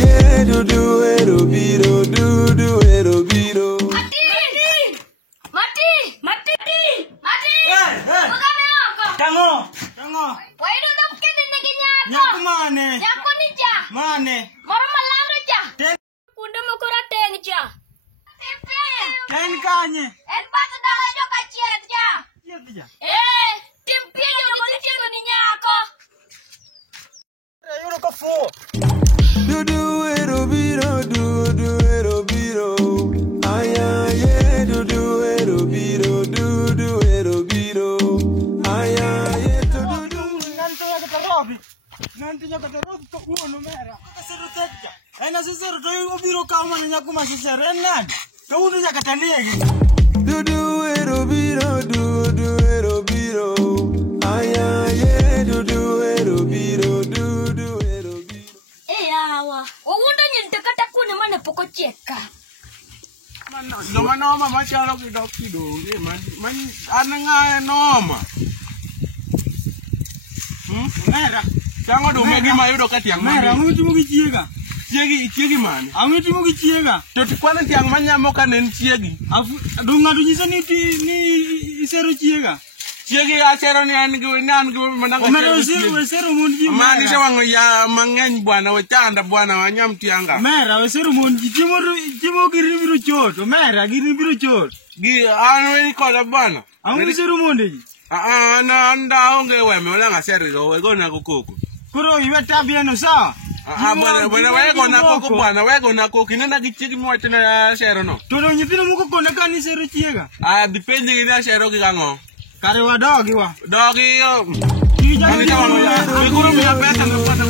yeah, do do ero biro, do do ero biro. Mati. Tango. Why do not get in the Guinea? Nyakumane. Yakunija. Mane. Mormalanga. Ten. Kundamukura tenja. Ten kanye. And Pata Joka Chia. Iya. Timpino di Nyako. Yo ko fo. Do do ero biro, do do ero biro. Ay ay yeah, do do ero biro, do do ero biro. Ay ay yeah, do do. Nanti nya kata robi to kuno mera. Kaseru teja. Ena sisero to obiro kama nya kuma sisero enan. To unu nya kata niegi. Do do ero biro, do do ero biro. Ay ay yeah, do do ero biro, do do ero biro. Awa. Wawuda nyente kata kuna mana poko cheka. Noma machalo kido man ananga noma. Mera chango do megi mayudo ka tiang Mera mutu mugi chiega. chiegi mane. Anguti mugi chiega. To tikwana tiang manyamo kanen chiegi. Afu dunga dunyisa ni isero chiega. Chiegi achero ni an gi mananga. Omero wesero monji. Mani se wango ya mangeny bwana wachanda bwana wanyam tianga. Mera wesero monji jimo giribiro chot. Mera giribiro chot. Gi anwe kola bwana. Angu wesero mondeji. Anda onge weme wala ngasero wegona kokoko. Koro iwe tabia no sawa. Bwana wegona koko bwana wegona koko inenda gi chiegi mwatena shero no. Todo nyithino muko kone kani sero chiega. Depende gina shero gi gango. Kare wa dogi wa. Dogi yo. Tija Ani chawango ya. Mikuru mi apesa na pata